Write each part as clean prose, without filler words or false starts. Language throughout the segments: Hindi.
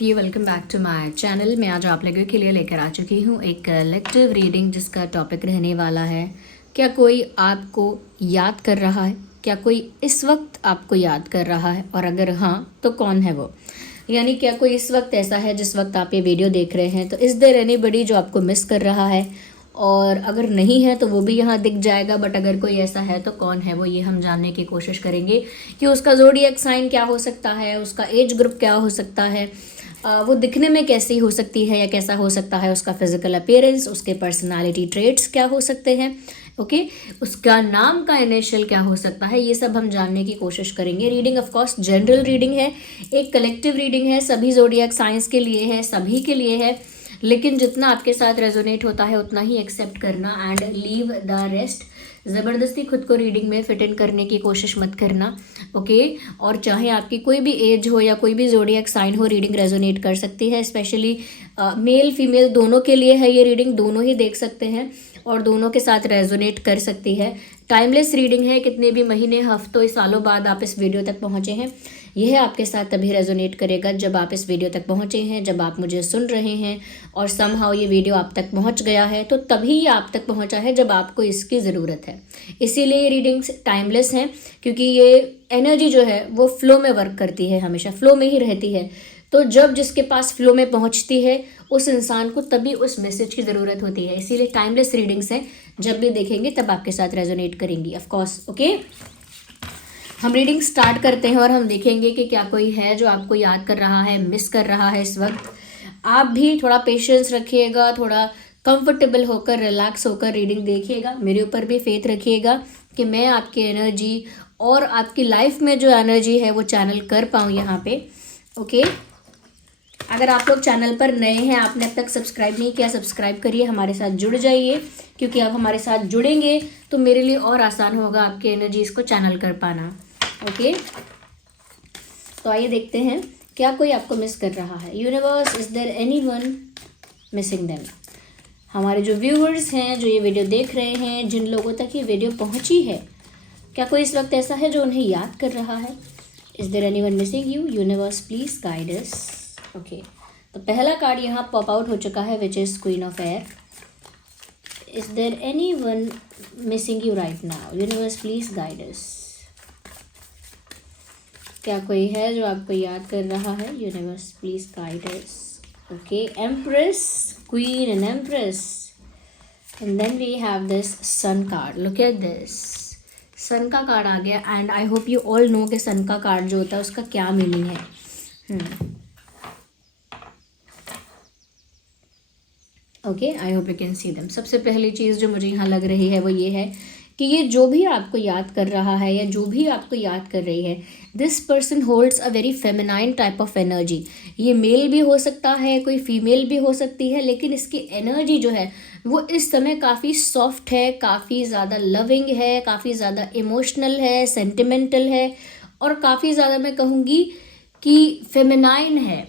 Of you, welcome back to my channel. मैं आज आप लोगों के लिए लेकर आ चुकी हूँ एक कलेक्टिव रीडिंग जिसका टॉपिक रहने वाला है, क्या कोई आपको याद कर रहा है? क्या कोई इस वक्त आपको याद कर रहा है, और अगर हाँ तो कौन है वो? यानी क्या कोई इस वक्त ऐसा है जिस वक्त आप ये वीडियो देख रहे हैं, तो इज़ देयर एनीबडी जो आपको मिस कर रहा है? और अगर नहीं है तो वो भी यहाँ दिख जाएगा, बट अगर कोई ऐसा है तो कौन है वो, ये हम जानने की कोशिश करेंगे कि उसका ज़ोडिएक साइन क्या हो सकता है, उसका एज ग्रुप क्या हो सकता है, वो दिखने में कैसी हो सकती है या कैसा हो सकता है, उसका फिजिकल अपीयरेंस, उसके पर्सनालिटी ट्रेट्स क्या हो सकते हैं, ओके, उसका नाम का इनिशियल क्या हो सकता है, ये सब हम जानने की कोशिश करेंगे। Reading of course general reading है, एक कलेक्टिव रीडिंग है, सभी ज़ोडिएक साइंस के लिए है, सभी के लिए है, लेकिन जितना आपके साथ रेजोनेट होता है उतना ही एक्सेप्ट करना एंड लीव द रेस्ट। ज़बरदस्ती खुद को रीडिंग में फिट इन करने की कोशिश मत करना, ओके। और चाहे आपकी कोई भी एज हो या कोई भी ज़ोडिएक साइन हो, रीडिंग रेजोनेट कर सकती है। स्पेशली मेल फीमेल दोनों के लिए है ये रीडिंग, दोनों ही देख सकते हैं और दोनों के साथ रेजोनेट कर सकती है। टाइमलेस रीडिंग है, कितने भी महीने, हफ्तों, सालों बाद आप इस वीडियो तक पहुँचे हैं, यह आपके साथ तभी रेजोनेट करेगा जब आप इस वीडियो तक पहुँचे हैं, जब आप मुझे सुन रहे हैं और समहाउ ये वीडियो आप तक पहुँच गया है, तो तभी ये आप तक पहुँचा है जब आपको इसकी ज़रूरत है। इसीलिए ये रीडिंग्स टाइमलेस हैं, क्योंकि ये एनर्जी जो है वो फ्लो में वर्क करती है, हमेशा फ्लो में ही रहती है। तो जब जिसके पास फ्लो में पहुँचती है उस इंसान को तभी उस मैसेज की ज़रूरत होती है। इसीलिए टाइमलेस रीडिंग्स हैं, जब भी देखेंगे तब आपके साथ रेजोनेट करेंगी, ऑफ कोर्स, ओके। हम रीडिंग स्टार्ट करते हैं और हम देखेंगे कि क्या कोई है जो आपको याद कर रहा है, मिस कर रहा है इस वक्त। आप भी थोड़ा पेशेंस रखिएगा, थोड़ा कंफर्टेबल होकर, रिलैक्स होकर रीडिंग देखिएगा। मेरे ऊपर भी फेथ रखिएगा कि मैं आपकी एनर्जी और आपकी लाइफ में जो एनर्जी है वो चैनल कर पाऊँ यहाँ पे, ओके। अगर आप लोग चैनल पर नए हैं, आपने अब तक सब्सक्राइब नहीं किया, सब्सक्राइब करिए, हमारे साथ जुड़ जाइए, क्योंकि आप हमारे साथ जुड़ेंगे तो मेरे लिए और आसान होगा आपकी एनर्जीज़ को चैनल कर पाना, ओके। तो आइए देखते हैं क्या कोई आपको मिस कर रहा है। Universe, is there anyone missing them? हमारे जो व्यूअर्स हैं, जो ये वीडियो देख रहे हैं, जिन लोगों तक ये वीडियो पहुंची है, क्या कोई इस वक्त ऐसा है जो उन्हें याद कर रहा है? Is there anyone missing you? Universe please guide us, okay. तो पहला कार्ड यहाँ पॉप आउट हो चुका है, which is queen of air. Is there anyone missing you right now? Universe please guide us. क्या कोई है जो आपको याद कर रहा है? Universe please guide us, okay. Empress, queen and empress, and then we have this sun card. Look at this, sun का कार्ड आ गया, and I hope you all know कि सन का कार्ड जो होता है उसका क्या मीनिंग है। Okay, I hope you can see them. सबसे पहली चीज़ जो मुझे यहाँ लग रही है वो ये है कि ये जो भी आपको याद कर रहा है या जो भी आपको याद कर रही है, this person holds a very feminine type of energy. ये मेल भी हो सकता है, कोई फीमेल भी हो सकती है, लेकिन इसकी एनर्जी जो है वो इस समय काफ़ी सॉफ्ट है, काफ़ी ज़्यादा लविंग है, काफ़ी ज़्यादा इमोशनल है, सेंटिमेंटल है, और काफ़ी ज़्यादा मैं कहूँगी कि फेमिनाइन है,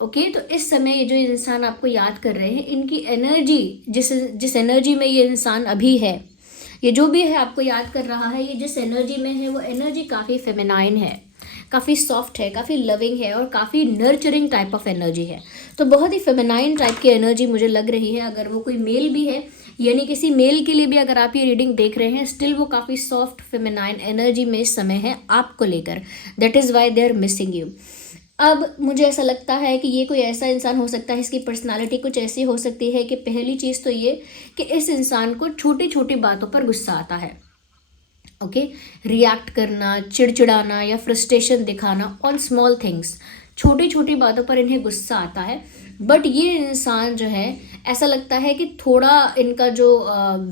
ओके। तो इस समय ये जो इंसान आपको याद कर रहे हैं, इनकी एनर्जी, जिस एनर्जी में ये इंसान अभी है, ये जो भी है आपको याद कर रहा है, ये जिस एनर्जी में है वो एनर्जी काफ़ी फेमिनाइन है, काफ़ी सॉफ्ट है, काफ़ी लविंग है और काफ़ी नर्चरिंग टाइप ऑफ एनर्जी है। तो बहुत ही फेमिनाइन टाइप की एनर्जी मुझे लग रही है। अगर वो कोई मेल भी है, यानी किसी मेल के लिए भी अगर आप ये रीडिंग देख रहे हैं, स्टिल वो काफ़ी सॉफ्ट फेमिनाइन एनर्जी में इस समय है आपको लेकर। That is why they are missing you. अब मुझे ऐसा लगता है कि ये कोई ऐसा इंसान हो सकता है, इसकी पर्सनालिटी कुछ ऐसी हो सकती है कि पहली चीज़ तो ये कि इस इंसान को छोटी छोटी बातों पर गुस्सा आता है, ओके। रिएक्ट करना, चिड़चिड़ाना या फ्रस्ट्रेशन दिखाना ऑन स्मॉल थिंग्स, छोटी छोटी बातों पर इन्हें गुस्सा आता है। बट ये इंसान जो है, ऐसा लगता है कि थोड़ा इनका जो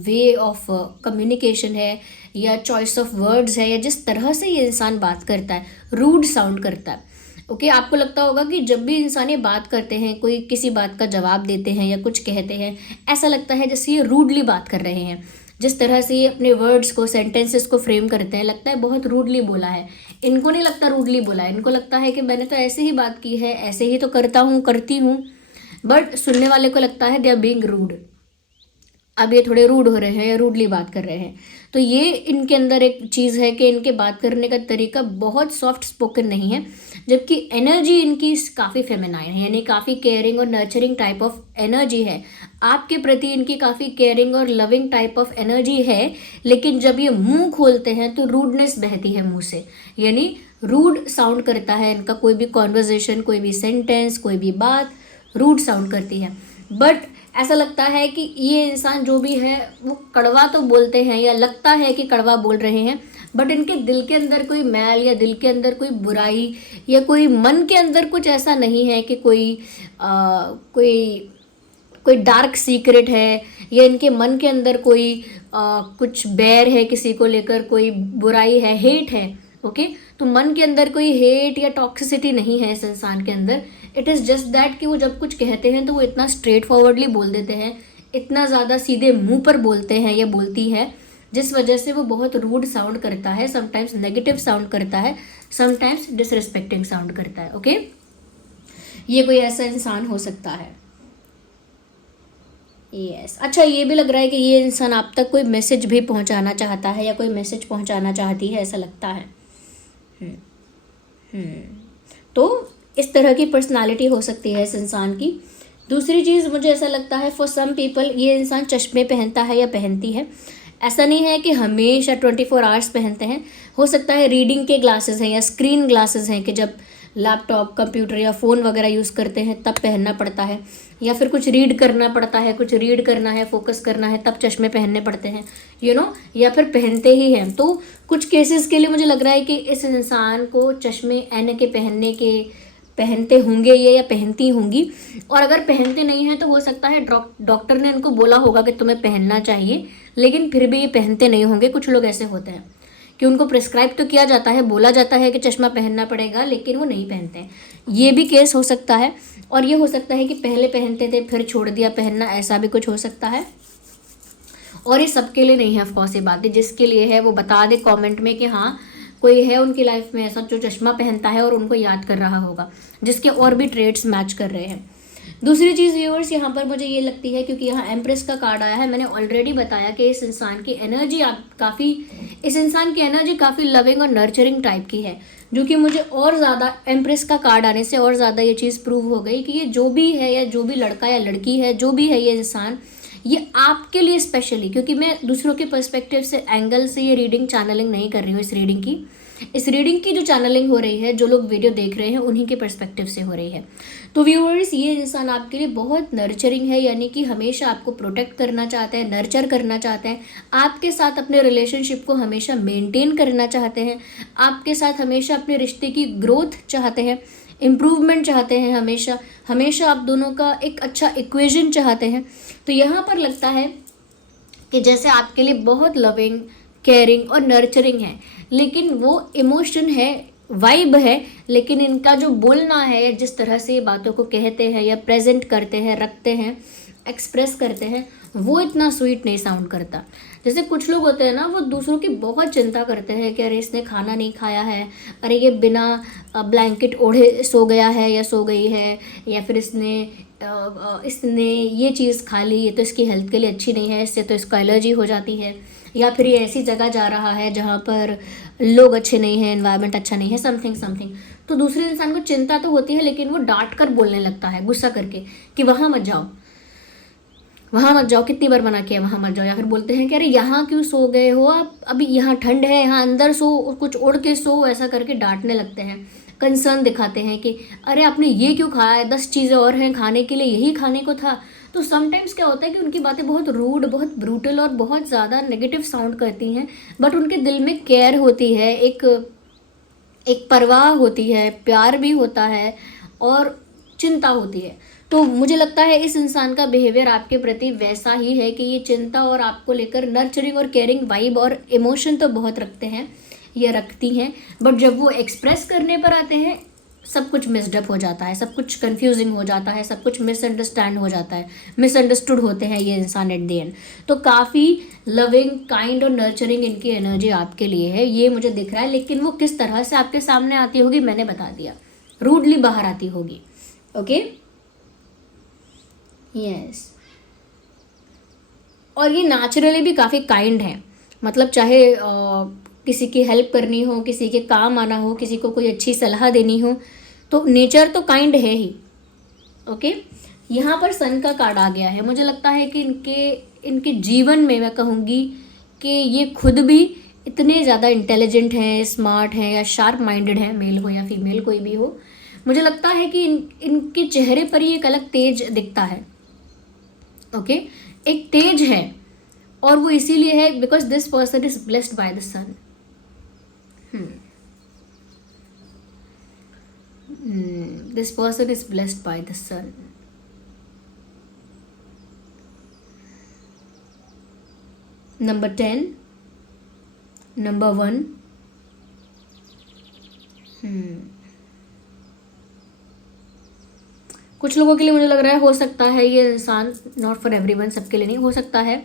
वे ऑफ कम्युनिकेशन है या चॉइस ऑफ वर्ड्स है, या जिस तरह से ये इंसान बात करता है, रूड साउंड करता है, ओके। आपको लगता होगा कि जब भी इंसान ये बात करते हैं, कोई किसी बात का जवाब देते हैं या कुछ कहते हैं, ऐसा लगता है जैसे ये रूडली बात कर रहे हैं। जिस तरह से ये अपने वर्ड्स को, सेंटेंसेस को फ्रेम करते हैं, लगता है बहुत रूडली बोला है। इनको नहीं लगता रूडली बोला है, इनको लगता है कि मैंने तो ऐसे ही बात की है, ऐसे ही तो करता हूँ, करती हूँ, बट सुनने वाले को लगता है दे आर बीइंग रूड, अब ये थोड़े रूड हो रहे हैं या रूडली बात कर रहे हैं। तो ये इनके अंदर एक चीज़ है कि इनके बात करने का तरीका बहुत सॉफ्ट स्पोकन नहीं है, जबकि एनर्जी इनकी काफ़ी फेमिनाइन है, यानी काफ़ी केयरिंग और नर्चरिंग टाइप ऑफ एनर्जी है। आपके प्रति इनकी काफ़ी केयरिंग और लविंग टाइप ऑफ एनर्जी है, लेकिन जब ये मुंह खोलते हैं तो रूडनेस बहती है मुंह से, यानी रूड साउंड करता है इनका कोई भी कॉन्वर्जेशन, कोई भी सेंटेंस, कोई भी बात रूड साउंड करती है। बट ऐसा लगता है कि ये इंसान जो भी है वो कड़वा तो बोलते हैं या लगता है कि कड़वा बोल रहे हैं, बट इनके दिल के अंदर कोई मैल या दिल के अंदर कोई बुराई या कोई मन के अंदर कुछ ऐसा नहीं है कि कोई डार्क सीक्रेट है, या इनके मन के अंदर कोई कुछ बैर है किसी को लेकर, कोई बुराई है, हेट है। ओके, तो मन के अंदर कोई हेट या टॉक्सिसिटी नहीं है इस इंसान के अंदर। इट इज़ जस्ट दैट कि वो जब कुछ कहते हैं तो वो इतना स्ट्रेट फॉरवर्डली बोल देते हैं, इतना ज़्यादा सीधे मुंह पर बोलते हैं या बोलती है, जिस वजह से वो बहुत रूड साउंड करता है, समटाइम्स नेगेटिव साउंड करता है, समटाइम्स डिसरिस्पेक्टिंग साउंड करता है। ओके, ये कोई ऐसा इंसान हो सकता है। यस, अच्छा, ये भी लग रहा है कि ये इंसान आप तक कोई मैसेज भी पहुंचाना चाहता है या कोई मैसेज पहुंचाना चाहती है, ऐसा लगता है। तो इस तरह की पर्सनालिटी हो सकती है इस इंसान की। दूसरी चीज़ मुझे ऐसा लगता है, फॉर सम पीपल ये इंसान चश्मे पहनता है या पहनती है। ऐसा नहीं है कि हमेशा 24 आवर्स पहनते हैं, हो सकता है रीडिंग के ग्लासेस हैं या स्क्रीन ग्लासेस हैं कि जब लैपटॉप, कंप्यूटर या फ़ोन वगैरह यूज़ करते हैं तब पहनना पड़ता है, या फिर कुछ रीड करना पड़ता है, कुछ रीड करना है, फोकस करना है, तब चश्मे पहनने पड़ते हैं, या फिर पहनते ही हैं। तो कुछ केसेस के लिए मुझे लग रहा है कि इस इंसान को चश्मे ऐनके पहनते होंगे ये या पहनती होंगी। और अगर पहनते नहीं हैं तो हो सकता है डॉक्टर ने इनको बोला होगा कि तुम्हें पहनना चाहिए, लेकिन फिर भी ये पहनते नहीं होंगे। कुछ लोग ऐसे होते हैं कि उनको प्रिस्क्राइब तो किया जाता है, बोला जाता है कि चश्मा पहनना पड़ेगा, लेकिन वो नहीं पहनते। ये भी केस हो सकता है। और ये हो सकता है कि पहले पहनते थे फिर छोड़ दिया पहनना, ऐसा भी कुछ हो सकता है। और ये सबके लिए नहीं है, ऑफकोर्स ये बात है, जिसके लिए है वो बता दे कमेंट में कि हाँ कोई है उनकी लाइफ में ऐसा जो चश्मा पहनता है और उनको याद कर रहा होगा, जिसके और भी ट्रेड्स मैच कर रहे हैं। दूसरी चीज़ व्यूअर्स, यहाँ पर मुझे ये लगती है, क्योंकि यहाँ एम्प्रेस का कार्ड आया है, मैंने ऑलरेडी बताया कि इस इंसान की एनर्जी काफ़ी लविंग और नर्चरिंग टाइप की है, जो कि मुझे और ज़्यादा एम्प्रेस का कार्ड आने से और ज़्यादा ये चीज़ प्रूव हो गई कि ये जो भी है या जो भी लड़का या लड़की है, जो भी है ये इंसान, ये आपके लिए स्पेशली, क्योंकि मैं दूसरों के पर्सपेक्टिव से, एंगल से ये रीडिंग चैनलिंग नहीं कर रही हूँ। इस रीडिंग की जो चैनलिंग हो रही है, जो लोग वीडियो देख रहे हैं उन्हीं के पर्सपेक्टिव से हो रही है। तो व्यूअर्स, ये इंसान आपके लिए बहुत नर्चरिंग है, यानी कि हमेशा आपको प्रोटेक्ट करना चाहते हैं, नर्चर करना चाहते हैं, आपके साथ अपने रिलेशनशिप को हमेशा मेंटेन करना चाहते हैं, आपके साथ हमेशा अपने रिश्ते की ग्रोथ चाहते हैं, इम्प्रूवमेंट चाहते हैं, हमेशा आप दोनों का एक अच्छा इक्वेशन चाहते हैं। तो यहाँ पर लगता है कि जैसे आपके लिए बहुत लविंग, केयरिंग और नर्चरिंग है, लेकिन वो इमोशन है, वाइब है, लेकिन इनका जो बोलना है, जिस तरह से बातों को कहते हैं या प्रेजेंट करते हैं, रखते हैं, एक्सप्रेस करते हैं, वो इतना स्वीट नहीं साउंड करता। जैसे कुछ लोग होते हैं ना, वो दूसरों की बहुत चिंता करते हैं कि अरे इसने खाना नहीं खाया है, अरे ये बिना ब्लैंकेट ओढ़े सो गया है या सो गई है, या फिर इसने ये चीज़ खा ली, ये तो इसकी हेल्थ के लिए अच्छी नहीं है, इससे तो इसको एलर्जी हो जाती है, या फिर ये ऐसी जगह जा रहा है जहाँ पर लोग अच्छे नहीं हैं, एनवायरनमेंट अच्छा नहीं है, समथिंग। तो दूसरे इंसान को चिंता तो होती है, लेकिन वो डांट कर बोलने लगता है, गुस्सा करके, कि वहाँ मत जाओ, कितनी बार मना किया, वहाँ मत जाओ। या फिर बोलते हैं कि अरे यहाँ क्यों सो गए हो आप, अभी यहाँ ठंड है, यहाँ अंदर सो, कुछ ओढ़ के सो, ऐसा करके डांटने लगते हैं, कंसर्न दिखाते हैं कि अरे आपने ये क्यों खाया है, 10 चीज़ें और हैं खाने के लिए, यही खाने को था। तो समटाइम्स क्या होता है कि उनकी बातें बहुत रूड, बहुत ब्रूटल और बहुत ज़्यादा नेगेटिव साउंड करती हैं, बट उनके दिल में केयर होती है, एक परवाह होती है, प्यार भी होता है और चिंता होती है। तो मुझे लगता है इस इंसान का बिहेवियर आपके प्रति वैसा ही है कि ये चिंता और आपको लेकर नर्चरिंग और केयरिंग वाइब और इमोशन तो बहुत रखते हैं या रखती हैं, बट जब वो एक्सप्रेस करने पर आते हैं सब कुछ मिक्सड अप हो जाता है, सब कुछ कंफ्यूजिंग हो जाता है, सब कुछ मिसअंडरस्टैंड हो जाता है, मिसअंडरस्टूड होते हैं ये इंसान एट द एंड। तो काफ़ी लविंग, काइंड और नर्चरिंग इनकी एनर्जी आपके लिए है, ये मुझे दिख रहा है। लेकिन वो किस तरह से आपके सामने आती होगी मैंने बता दिया, रूडली बाहर आती होगी। ओके, यस, और ये नेचुरली भी काफ़ी काइंड है। मतलब चाहे किसी की हेल्प करनी हो, किसी के काम आना हो, किसी को कोई अच्छी सलाह देनी हो, तो नेचर तो काइंड है ही। ओके, यहाँ पर सन का कार्ड आ गया है। मुझे लगता है कि इनके जीवन में मैं कहूँगी कि ये खुद भी इतने ज़्यादा इंटेलिजेंट हैं, स्मार्ट हैं या शार्प माइंडेड हैं, मेल हो या फीमेल कोई भी हो। मुझे लगता है कि इनके चेहरे पर ही एक अलग तेज दिखता है। ओके, एक तेज है, और वो इसीलिए है because this person is blessed by the sun. This person is blessed by the sun. Number 10, number 1। कुछ लोगों के लिए मुझे लग रहा है, हो सकता है ये इंसान, नॉट फॉर एवरीवन, सबके लिए नहीं, हो सकता है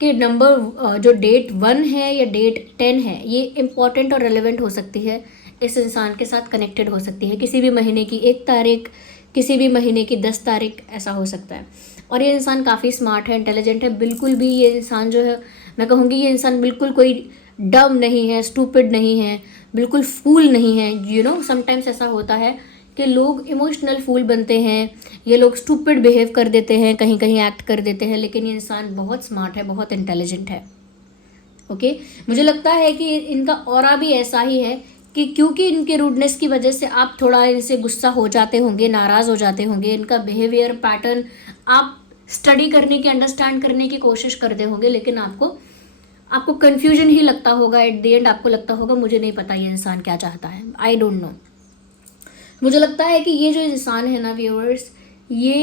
कि नंबर जो डेट 1 है या डेट 10 है, ये इम्पॉर्टेंट और रेलेवेंट हो सकती है, इस इंसान के साथ कनेक्टेड हो सकती है। किसी भी महीने की 1 तारीख, किसी भी महीने की 10 तारीख, ऐसा हो सकता है। और ये इंसान काफ़ी स्मार्ट है, इंटेलिजेंट है, बिल्कुल भी ये इंसान जो है, मैं कहूँगी ये इंसान बिल्कुल कोई डम नहीं है, स्टूपिड नहीं है, बिल्कुल फूल नहीं है। यू नो, समटाइम्स ऐसा होता है कि लोग इमोशनल फूल बनते हैं, ये लोग स्टूपिड बिहेव कर देते हैं, कहीं कहीं एक्ट कर देते हैं, लेकिन ये इंसान बहुत स्मार्ट है, बहुत इंटेलिजेंट है। ओके, मुझे लगता है कि इनका ऑरा भी ऐसा ही है कि क्योंकि इनके रूडनेस की वजह से आप थोड़ा इनसे गुस्सा हो जाते होंगे, नाराज़ हो जाते होंगे, इनका बिहेवियर पैटर्न आप स्टडी करने की, अंडरस्टैंड करने की कोशिश करते होंगे, लेकिन आपको कन्फ्यूजन ही लगता होगा। एट द एंड आपको लगता होगा मुझे नहीं पता ये इंसान क्या चाहता है, आई डोंट नो। मुझे लगता है कि ये जो इंसान है ना व्यूअर्स, ये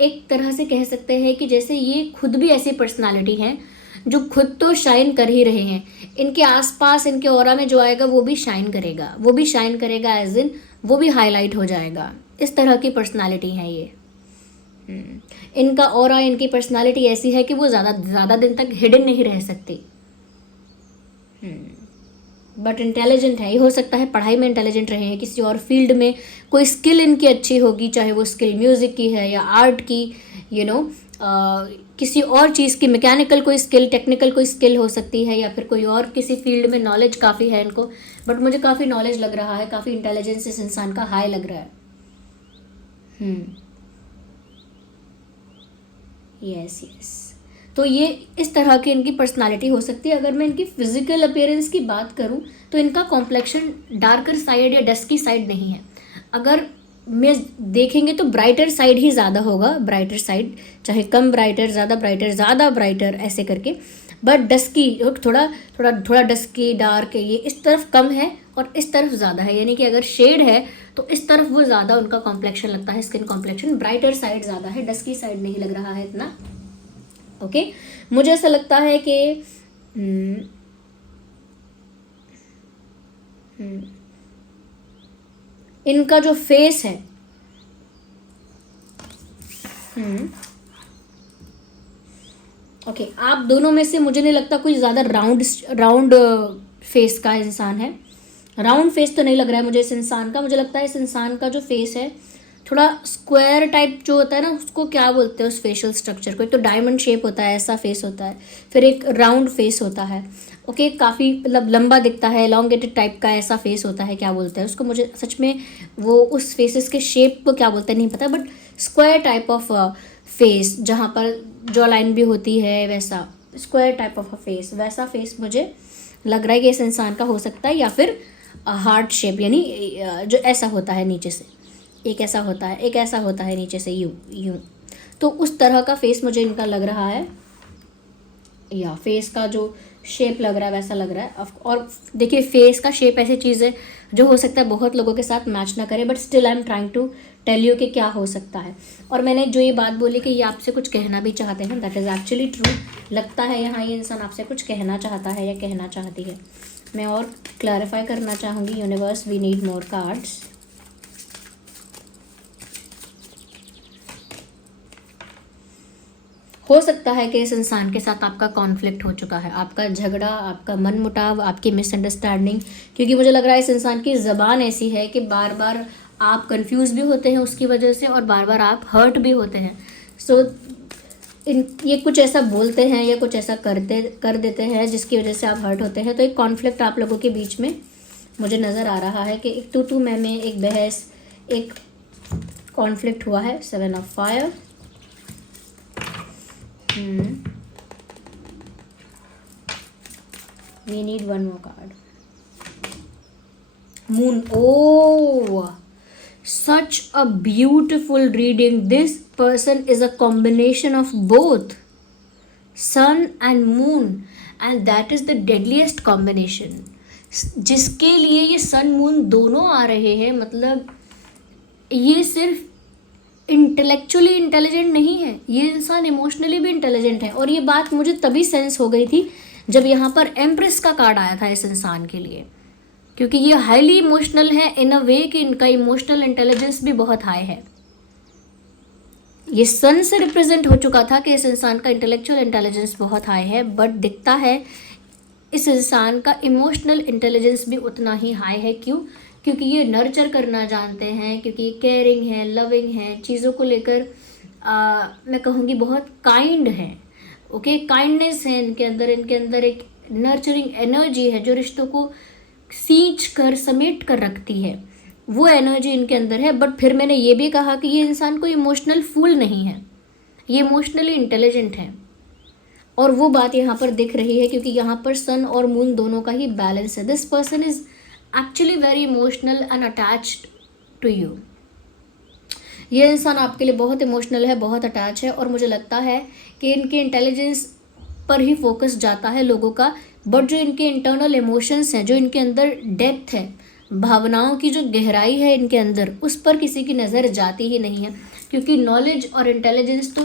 एक तरह से कह सकते हैं कि जैसे ये खुद भी ऐसी पर्सनालिटी हैं जो खुद तो शाइन कर ही रहे हैं, इनके आसपास, इनके ऑरा में जो आएगा वो भी शाइन करेगा, वो भी शाइन करेगा, एज इन वो भी हाईलाइट हो जाएगा। इस तरह की पर्सनालिटी है ये। इनका ऑरा, इनकी पर्सनालिटी ऐसी है कि वो ज़्यादा दिन तक हिडन नहीं रह सकती। बट इंटेलिजेंट है, ये हो सकता है पढ़ाई में इंटेलिजेंट रहे हैं, किसी और फील्ड में कोई स्किल इनकी अच्छी होगी, चाहे वो स्किल म्यूज़िक की है या आर्ट की, यू नो, किसी और चीज़ की, मैकेनिकल कोई स्किल, टेक्निकल कोई स्किल हो सकती है, या फिर कोई और किसी फील्ड में नॉलेज काफ़ी है इनको। बट मुझे काफ़ी नॉलेज लग रहा है, काफ़ी इंटेलिजेंस इस इंसान का हाई लग रहा है। यस यस, तो ये इस तरह की इनकी पर्सनालिटी हो सकती है। अगर मैं इनकी फिजिकल अपीयरेंस की बात करूं तो इनका कॉम्प्लेक्शन डार्कर साइड या डस्की साइड नहीं है। अगर मैं देखेंगे तो ब्राइटर साइड ही ज़्यादा होगा, ब्राइटर साइड, चाहे कम ब्राइटर, ज़्यादा ब्राइटर ऐसे करके। बट डस्की, थोड़ा थोड़ा थोड़ा डस्की, डार्क, ये इस तरफ कम है और इस तरफ ज़्यादा है, यानी कि अगर शेड है तो इस तरफ वो ज़्यादा उनका कॉम्प्लेक्शन लगता है, स्किन कॉम्प्लेक्शन ब्राइटर साइड ज़्यादा है, डस्की साइड नहीं लग रहा है इतना। ओके, मुझे ऐसा लगता है कि इनका जो फेस है, ओके, आप दोनों में से मुझे नहीं लगता कोई ज़्यादा राउंड फेस का इंसान है। राउंड फेस तो नहीं लग रहा है मुझे इस इंसान का। मुझे लगता है इस इंसान का जो फेस है थोड़ा स्क्वायर टाइप जो होता है ना, उसको क्या बोलते हैं उस फेशियल स्ट्रक्चर को, एक तो डायमंड शेप होता है, ऐसा फेस होता है, फिर एक राउंड फेस होता है। ओके, काफ़ी मतलब लंबा दिखता है, एलोंगेटेड टाइप का ऐसा फेस होता है, क्या बोलते हैं उसको, मुझे सच में वो उस फेसेस के शेप को क्या बोलते हैं नहीं पता, but square type of face, जहाँ पर जॉ लाइन भी होती है, वैसा स्क्वायर टाइप ऑफ फेस, वैसा फेस मुझे लग रहा है कि इस इंसान का हो सकता है। या फिर हार्ट शेप, यानी जो ऐसा होता है नीचे से, एक ऐसा होता है, एक ऐसा होता है नीचे से, यूं, तो उस तरह का फेस मुझे इनका लग रहा है, या फेस का जो शेप लग रहा है वैसा लग रहा है। और देखिए, फेस का शेप ऐसी चीज़ है जो हो सकता है बहुत लोगों के साथ मैच ना करे, but still I am trying to tell you कि क्या हो सकता है। और मैंने जो ये बात बोली कि ये आपसे कुछ कहना भी चाहते हैं, दैट इज़ एक्चुअली ट्रू। लगता है यहाँ ये इंसान आपसे कुछ कहना चाहता है या कहना चाहती है। मैं और क्लैरिफाई करना चाहूँगी, universe we need more cards. हो सकता है कि इस इंसान के साथ आपका कॉन्फ्लिक्ट हो चुका है, आपका झगड़ा, आपका मनमुटाव, आपकी मिसअंडरस्टैंडिंग, क्योंकि मुझे लग रहा है इस इंसान की ज़बान ऐसी है कि बार बार आप कंफ्यूज भी होते हैं उसकी वजह से, और बार बार आप हर्ट भी होते हैं। सो ये कुछ ऐसा बोलते हैं या कुछ ऐसा कर देते हैं जिसकी वजह से आप हर्ट होते हैं। तो एक कॉन्फ्लिक्ट आप लोगों के बीच में मुझे नज़र आ रहा है कि एक तू मैं में एक बहस, एक कॉन्फ्लिक्ट हुआ है। 7 of fire. We need one more card. Moon. Oh, such a beautiful reading. This person is a combination of both sun and moon, and that is the deadliest combination. जिसके लिए ये सन मून दोनों आ रहे हैं, मतलब ये सिर्फ इंटेलेक्चुअली इंटेलिजेंट नहीं है, ये इंसान इमोशनली भी इंटेलिजेंट है। और ये बात मुझे तभी सेंस हो गई थी जब यहाँ पर एम्प्रेस का कार्ड आया था इस इंसान के लिए, क्योंकि ये हाईली इमोशनल है इन अ वे कि इनका इमोशनल इंटेलिजेंस भी बहुत हाई है। ये सन से रिप्रेजेंट हो चुका था कि इस इंसान का इंटेलेक्चुअल इंटेलिजेंस बहुत हाई है, बट दिखता है इस इंसान का इमोशनल इंटेलिजेंस भी उतना ही हाई है। क्यों? क्योंकि ये नर्चर करना जानते हैं, क्योंकि ये केयरिंग है, लविंग है, चीज़ों को लेकर मैं कहूँगी बहुत काइंड है। ओके, काइंडनेस है इनके अंदर एक नर्चरिंग एनर्जी है जो रिश्तों को सींच कर समेट कर रखती है, वो एनर्जी इनके अंदर है। बट फिर मैंने ये भी कहा कि ये इंसान कोई इमोशनल फूल नहीं है, ये इमोशनली इंटेलिजेंट है। और वो बात यहाँ पर दिख रही है क्योंकि यहाँ पर सन और मून दोनों का ही बैलेंस है। This person is actually very emotional and attached to you. ये इंसान आपके लिए बहुत इमोशनल है, बहुत अटैच है, और मुझे लगता है कि इनके इंटेलिजेंस पर ही फोकस जाता है लोगों का। बट जो इनके इंटरनल इमोशंस हैं, जो इनके अंदर डेप्थ है, भावनाओं की जो गहराई है इनके अंदर, उस पर किसी की नज़र जाती ही नहीं है। क्योंकि नॉलेज और इंटेलिजेंस तो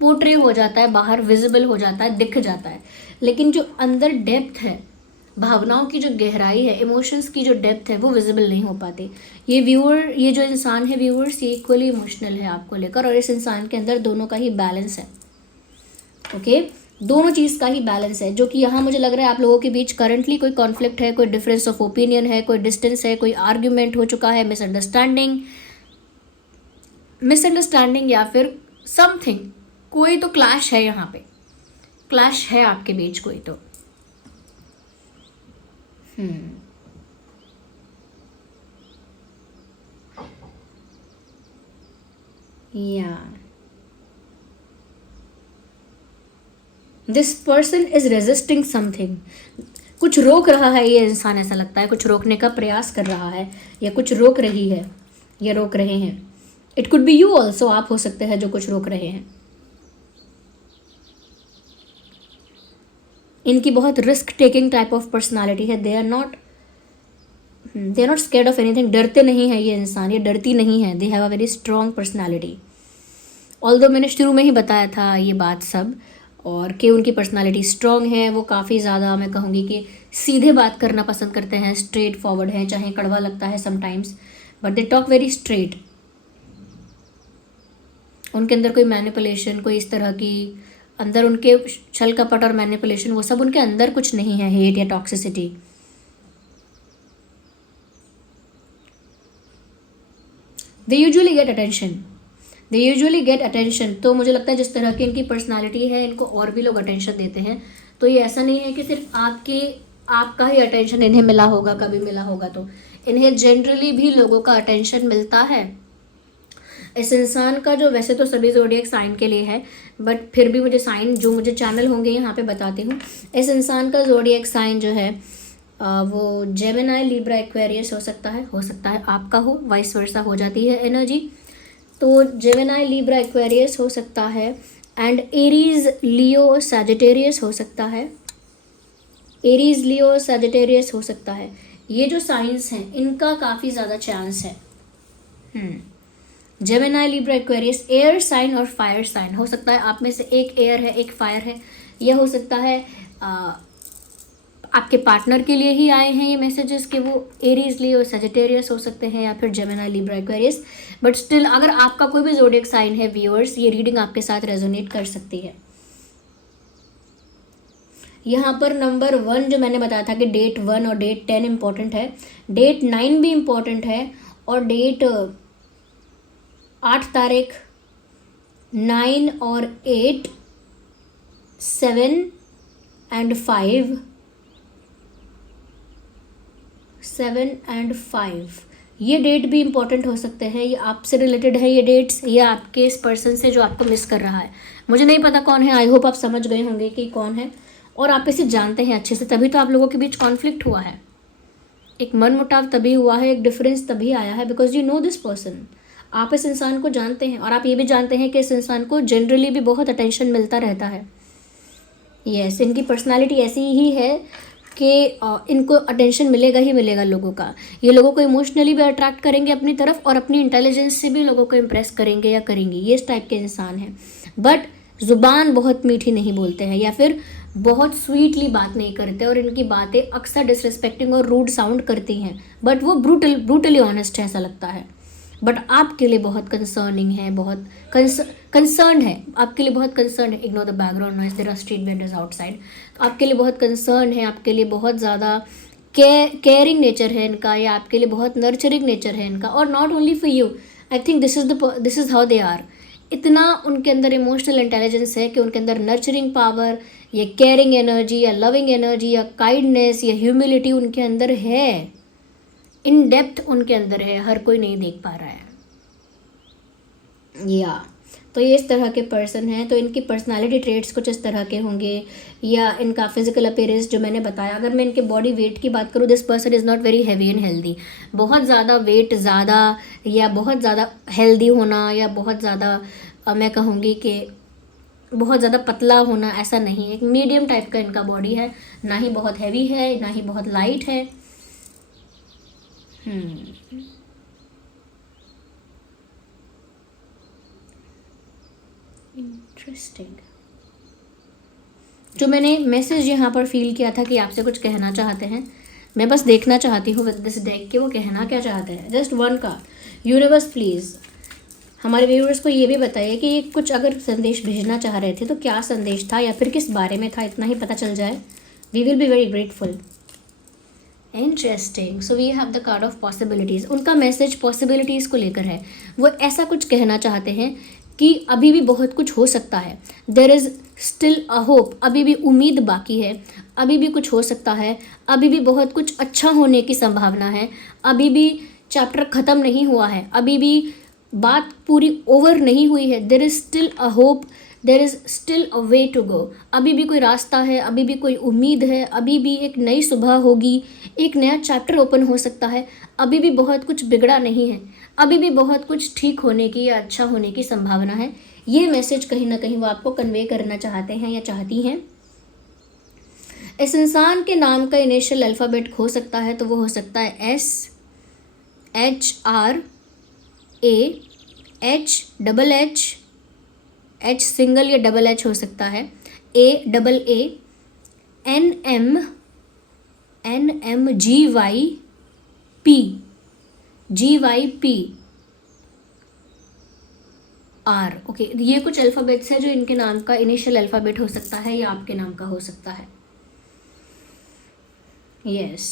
पोर्ट्रे हो जाता है, बाहर विजिबल हो जाता है, दिख जाता है, लेकिन जो अंदर डेप्थ है, भावनाओं की जो गहराई है, इमोशंस की जो डेप्थ है, वो विजिबल नहीं हो पाती। ये जो इंसान है व्यूअर्स, ये इक्वली इमोशनल है आपको लेकर, और इस इंसान के अंदर दोनों का ही बैलेंस है। ओके, दोनों चीज़ का ही बैलेंस है, जो कि यहाँ मुझे लग रहा है आप लोगों के बीच करंटली कोई कॉन्फ्लिक्ट है, कोई डिफरेंस ऑफ ओपिनियन है, कोई डिस्टेंस है, कोई आर्ग्यूमेंट हो चुका है, मिसअंडरस्टैंडिंग या फिर समथिंग, कोई तो क्लैश है, यहाँ पे क्लैश है आपके बीच कोई तो। या this person is resisting something. कुछ रोक रहा है ये इंसान, ऐसा लगता है कुछ रोकने का प्रयास कर रहा है, या कुछ रोक रही है या रोक रहे हैं। It could be you also, आप हो सकते हैं जो कुछ रोक रहे हैं। इनकी बहुत risk taking type of personality है। They are not scared of anything. डरते नहीं है ये इंसान, ये डरती नहीं है। They have a very strong personality. Although मैंने शुरू में ही बताया था ये बात सब, और कि उनकी पर्सनालिटी स्ट्रॉन्ग है। वो काफ़ी ज़्यादा, मैं कहूँगी कि सीधे बात करना पसंद करते हैं, स्ट्रेट फॉरवर्ड है, चाहे कड़वा लगता है sometimes, but they talk very straight. उनके अंदर कोई मैनिपुलेशन, कोई इस तरह की अंदर उनके छल कपट और मैनिपुलेशन, वो सब उनके अंदर कुछ नहीं है, हेट या toxicity. They usually get attention. तो मुझे लगता है जिस तरह की इनकी पर्सनालिटी है, इनको और भी लोग अटेंशन देते हैं। तो ये ऐसा नहीं है कि सिर्फ आपका ही अटेंशन इन्हें मिला होगा, कभी मिला होगा, तो इन्हें जनरली भी लोगों का अटेंशन मिलता है। इस इंसान का जो, वैसे तो सभी ज़ोडिएक साइन के लिए है, बट फिर भी मुझे साइन जो मुझे चैनल होंगे यहाँ पे बताती हूँ। इस इंसान का ज़ोडिएक साइन जो है वो जेमिनी, लिब्रा, एक्वेरियस हो सकता है आपका हो, वाइस वर्सा हो जाती है एनर्जी। तो जेमिनी, लिब्रा, एक्वेरियस हो सकता है, एंड एरीज, लियो, सैजिटेरियस हो सकता है। एरीज, लियो, सैजिटेरियस हो सकता है। ये जो साइंस हैं इनका काफ़ी ज़्यादा चांस है। Gemini, Libra, Aquarius, air sign और फायर साइन हो सकता है। आप में से एक एयर है, एक फायर है। यह हो सकता है आपके पार्टनर के लिए ही आए हैं ये मैसेजेस कि वो एरीज, लियो, सैजिटेरियस हो सकते हैं, या फिर Gemini, Libra, Aquarius. But still अगर आपका कोई भी ज़ोडिएक साइन है व्यूअर्स, ये रीडिंग आपके साथ रेजोनेट कर सकती है। यहाँ पर नंबर 1 जो मैंने बताया था कि डेट 1 और डेट 10 इम्पॉर्टेंट है, डेट 9 भी इम्पॉर्टेंट है, और डेट 8 तारीख 9 और 8, 7 and 5, 7 and 5, ये डेट भी इंपॉर्टेंट हो सकते हैं। ये आपसे रिलेटेड है ये डेट्स, या आपके इस पर्सन से जो आपको मिस कर रहा है। मुझे नहीं पता कौन है, आई होप आप समझ गए होंगे कि कौन है, और आप इसे जानते हैं अच्छे से, तभी तो आप लोगों के बीच कॉन्फ्लिक्ट हुआ है, एक मन मुटाव तभी हुआ है, एक डिफरेंस तभी आया है, because you know this person. आप इस इंसान को जानते हैं, और आप ये भी जानते हैं कि इस इंसान को जनरली भी बहुत अटेंशन मिलता रहता है। यस, इनकी पर्सनालिटी ऐसी ही है कि इनको अटेंशन मिलेगा ही मिलेगा लोगों का। ये लोगों को इमोशनली भी अट्रैक्ट करेंगे अपनी तरफ, और अपनी इंटेलिजेंस से भी लोगों को इम्प्रेस करेंगे या करेंगी। ये इस टाइप के इंसान हैं, बट ज़ुबान बहुत मीठी नहीं बोलते हैं, या फिर बहुत स्वीटली बात नहीं करते, और इनकी बातें अक्सर डिसरिस्पेक्टिंग और रूड साउंड करती हैं, बट वो ब्रूटली ऑनेस्ट है, ऐसा लगता है। बट आपके लिए बहुत कंसर्निंग है, बहुत कंसर्न है, आपके लिए बहुत कंसर्न है। Ignore the background noise, there are street vendors outside. आपके लिए बहुत कंसर्न है, आपके लिए बहुत ज़्यादा केयरिंग नेचर है इनका, या आपके लिए बहुत नर्चरिंग नेचर है इनका। और not only for you, I think this is how they are. इतना उनके अंदर इमोशनल इंटेलिजेंस है कि उनके अंदर नर्चरिंग पावर, या केयरिंग एनर्जी, या लविंग एनर्जी, या काइंडनेस, या ह्यूमिलिटी उनके अंदर है, इन डेप्थ उनके अंदर है, हर कोई नहीं देख पा रहा है। या तो ये इस तरह के पर्सन हैं। तो इनकी पर्सनालिटी ट्रेट्स कुछ इस तरह के होंगे, या इनका फिजिकल अपीयरेंस जो मैंने बताया। अगर मैं इनके बॉडी वेट की बात करूँ, this person is not very heavy and healthy. बहुत ज़्यादा वेट ज़्यादा, या बहुत ज़्यादा हेल्दी होना, या बहुत ज़्यादा मैं कहूँगी कि बहुत ज़्यादा पतला होना, ऐसा नहीं। एक मीडियम टाइप का इनका बॉडी है, ना ही बहुत हैवी है, ना ही बहुत लाइट है। इंटरेस्टिंग। जो मैंने मैसेज यहाँ पर फील किया था कि आपसे कुछ कहना चाहते हैं, मैं बस देखना चाहती हूँ विद दिस डेक कि वो कहना क्या चाहते हैं। Just one card. Universe please हमारे व्यूअर्स को ये भी बताइए कि ये कुछ अगर संदेश भेजना चाह रहे थे तो क्या संदेश था, या फिर किस बारे में था, इतना ही पता चल जाए। We will be very grateful. Interesting. So we have the card of possibilities. उनका मैसेज पॉसिबिलिटीज़ को लेकर है। वो ऐसा कुछ कहना चाहते हैं कि अभी भी बहुत कुछ हो सकता है। There is still a hope, अभी भी उम्मीद बाकी है, अभी भी कुछ हो सकता है, अभी भी बहुत कुछ अच्छा होने की संभावना है, अभी भी चैप्टर ख़त्म नहीं हुआ है, अभी भी बात पूरी ओवर नहीं हुई है। There is still a hope, there is still a way to go. अभी भी कोई रास्ता है, अभी भी कोई उम्मीद है, अभी भी एक नई सुबह होगी, एक नया चैप्टर ओपन हो सकता है, अभी भी बहुत कुछ बिगड़ा नहीं है, अभी भी बहुत कुछ ठीक होने की या अच्छा होने की संभावना है। ये मैसेज कहीं ना कहीं वो आपको कन्वे करना चाहते हैं या चाहती हैं। इस इंसान के नाम का इनिशियल अल्फ़ाबेट हो सकता है, तो वो हो सकता है S, H, R, A, H, double H, H single या डबल H हो सकता है, A, double A, N, M, G, Y, P, G, Y, P, R। Okay, ये कुछ अल्फ़ाबेट्स है जो इनके नाम का इनिशियल अल्फ़ाबेट हो सकता है, या आपके नाम का हो सकता है। यस,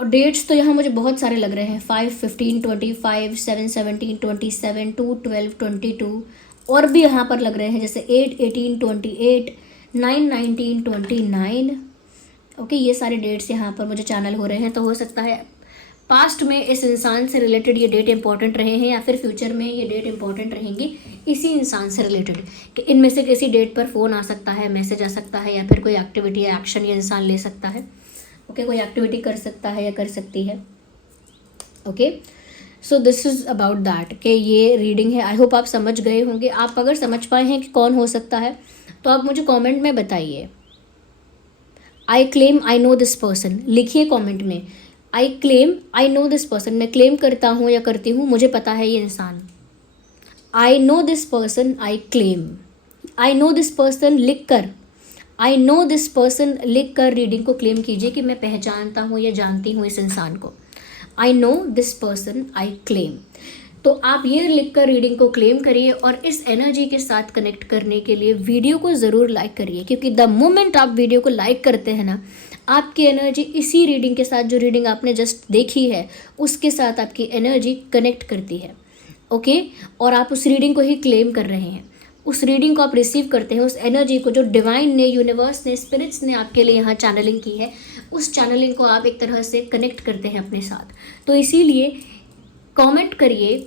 और डेट्स तो यहाँ मुझे बहुत सारे लग रहे हैं। 5, 15, 25, 7, 17, 27, 2, 12, 22, और भी यहाँ पर लग रहे हैं, जैसे 8, 18, 28, 9, 19, 29। ओके, ये सारे डेट्स यहाँ पर मुझे चैनल हो रहे हैं। तो हो सकता है पास्ट में इस इंसान से रिलेटेड ये डेट इंपॉर्टेंट रहे हैं, या फिर फ्यूचर में ये डेट इंपॉर्टेंट रहेंगे इसी इंसान से रिलेटेड, कि इनमें से किसी डेट पर फ़ोन आ सकता है, मैसेज आ सकता है, या फिर कोई एक्टिविटी या एक्शन ये इंसान ले सकता है। ओके, कोई एक्टिविटी कर सकता है या कर सकती है। Okay, so this is about that कि ये रीडिंग है। आई होप आप समझ गए होंगे। आप अगर समझ पाए हैं कि कौन हो सकता है, तो आप मुझे कमेंट में बताइए। I claim I know this person, लिखिए कमेंट में। I claim I know this person, मैं क्लेम करता हूँ या करती हूँ, मुझे पता है ये इंसान। I know this person, I claim. I know this person लिख कर, आई नो दिस पर्सन लिख कर रीडिंग को क्लेम कीजिए कि मैं पहचानता हूँ या जानती हूँ इस इंसान को। I know this person, I claim. तो आप ये लिख कर रीडिंग को क्लेम करिए, और इस एनर्जी के साथ कनेक्ट करने के लिए वीडियो को ज़रूर लाइक करिए, क्योंकि द मोमेंट आप वीडियो को लाइक करते हैं ना, आपकी एनर्जी इसी रीडिंग के साथ, जो रीडिंग आपने जस्ट देखी है उसके साथ आपकी एनर्जी कनेक्ट करती है। ओके, और आप उस रीडिंग को ही क्लेम कर रहे हैं, उस रीडिंग को आप रिसीव करते हैं, उस एनर्जी को जो डिवाइन ने, यूनिवर्स ने, स्पिरिट्स ने आपके लिए यहाँ चैनलिंग की है, उस चैनलिंग को आप एक तरह से कनेक्ट करते हैं अपने साथ। तो इसीलिए कमेंट करिए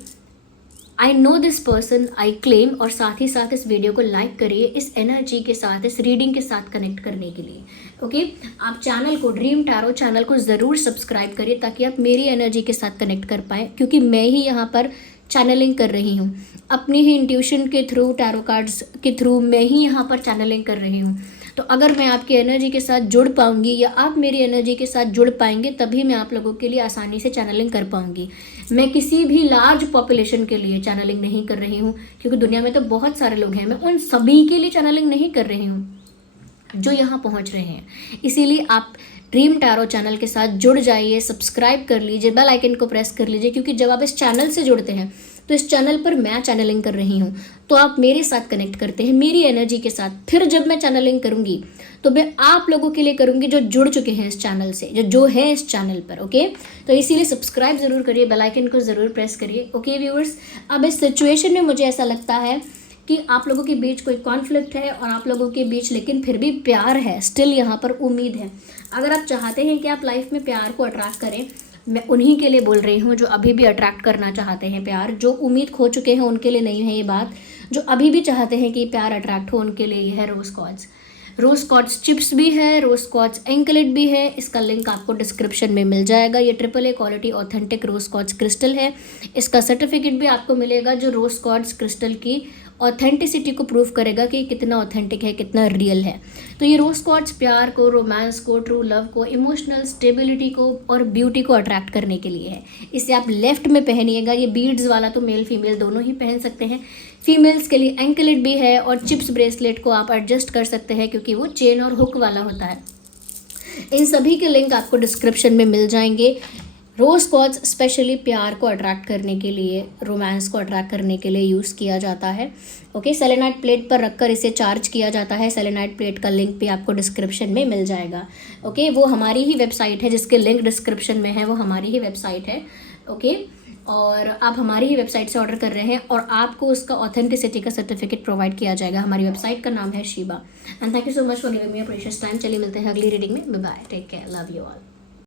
I know this person, I claim, और साथ ही साथ इस वीडियो को लाइक करिए इस एनर्जी के साथ, इस रीडिंग के साथ कनेक्ट करने के लिए। ओके, आप चैनल को, ड्रीम टैरो चैनल को ज़रूर सब्सक्राइब करिए ताकि आप मेरी एनर्जी के साथ कनेक्ट कर पाएँ, क्योंकि मैं ही यहाँ पर चैनलिंग कर रही हूँ अपनी ही इंट्यूशन के थ्रू, टैरो कार्ड्स के थ्रू मैं ही यहाँ पर चैनलिंग कर रही हूँ। तो अगर मैं आपकी एनर्जी के साथ जुड़ पाऊंगी या आप मेरी एनर्जी के साथ जुड़ पाएंगे, तभी मैं आप लोगों के लिए आसानी से चैनलिंग कर पाऊंगी। मैं किसी भी लार्ज पॉपुलेशन के लिए चैनलिंग नहीं कर रही हूँ, क्योंकि दुनिया में तो बहुत सारे लोग हैं, मैं उन सभी के लिए चैनलिंग नहीं कर रही हूँ जो यहाँ पहुँच रहे हैं। इसीलिए आप ड्रीम टैरो चैनल के साथ जुड़ जाइए, सब्सक्राइब कर लीजिए, बेल आइकन को प्रेस कर लीजिए, क्योंकि जब आप इस चैनल से जुड़ते हैं तो इस चैनल पर मैं चैनलिंग कर रही हूँ, तो आप मेरे साथ कनेक्ट करते हैं मेरी एनर्जी के साथ। फिर जब मैं चैनलिंग करूँगी तो मैं आप लोगों के लिए करूँगी जो जुड़ चुके हैं इस चैनल से, जो है इस चैनल पर। ओके, तो इसीलिए सब्सक्राइब ज़रूर करिए, बेल आइकन को ज़रूर प्रेस करिए। ओके व्यूअर्स, अब इस सिचुएशन में मुझे ऐसा लगता है कि आप लोगों के बीच कोई कॉन्फ्लिक्ट है और आप लोगों के बीच लेकिन फिर भी प्यार है, स्टिल यहाँ पर उम्मीद है। अगर आप चाहते हैं कि आप लाइफ में प्यार को अट्रैक्ट करें, मैं उन्हीं के लिए बोल रही हूँ जो अभी भी अट्रैक्ट करना चाहते हैं प्यार, जो उम्मीद खो चुके हैं उनके लिए नहीं है ये बात, जो अभी भी चाहते हैं कि प्यार अट्रैक्ट हो उनके लिए ये है रोज़ क्वार्ट्ज। रोज़ क्वार्ट्ज चिप्स भी है, रोज़ क्वार्ट्ज एंकलेट भी है, इसका लिंक आपको डिस्क्रिप्शन में मिल जाएगा। ये AAA क्वालिटी ऑथेंटिक रोज़ क्वार्ट्ज क्रिस्टल है। इसका सर्टिफिकेट भी आपको मिलेगा जो रोज़ क्वार्ट्ज क्रिस्टल की ऑथेंटिसिटी को प्रूव करेगा कि कितना ऑथेंटिक है, कितना रियल है। तो ये रोज़ क्वार्ट्ज प्यार को, रोमांस को, ट्रू लव को, इमोशनल स्टेबिलिटी को और ब्यूटी को अट्रैक्ट करने के लिए है। इसे आप लेफ्ट में पहनिएगा। ये बीड्स वाला तो मेल फीमेल दोनों ही पहन सकते हैं। फीमेल्स के लिए एंकलेट भी है और चिप्स ब्रेसलेट को आप एडजस्ट कर सकते हैं, क्योंकि वो चेन और हुक वाला होता है। इन सभी के लिंक आपको डिस्क्रिप्शन में मिल जाएंगे। रोज़ क्वार्ट्ज स्पेशली प्यार को अट्रैक्ट करने के लिए, रोमांस को अट्रैक्ट करने के लिए यूज़ किया जाता है। ओके, सेलेनाइट प्लेट पर रखकर इसे चार्ज किया जाता है। सेलेनाइट प्लेट का लिंक भी आपको डिस्क्रिप्शन में मिल जाएगा। ओके, वो हमारी ही वेबसाइट है, जिसके लिंक डिस्क्रिप्शन में है, वो हमारी ही वेबसाइट है। ओके, और आप हमारी ही वेबसाइट से ऑर्डर कर रहे हैं और आपको उसका ऑथेंटिसिटी का सर्टिफिकेट प्रोवाइड किया जाएगा। हमारी वेबसाइट का नाम है Sheeba. And thank you so much for giving me a precious time. चलिए मिलते हैं अगली रीडिंग में। Bye bye, take care, love you all.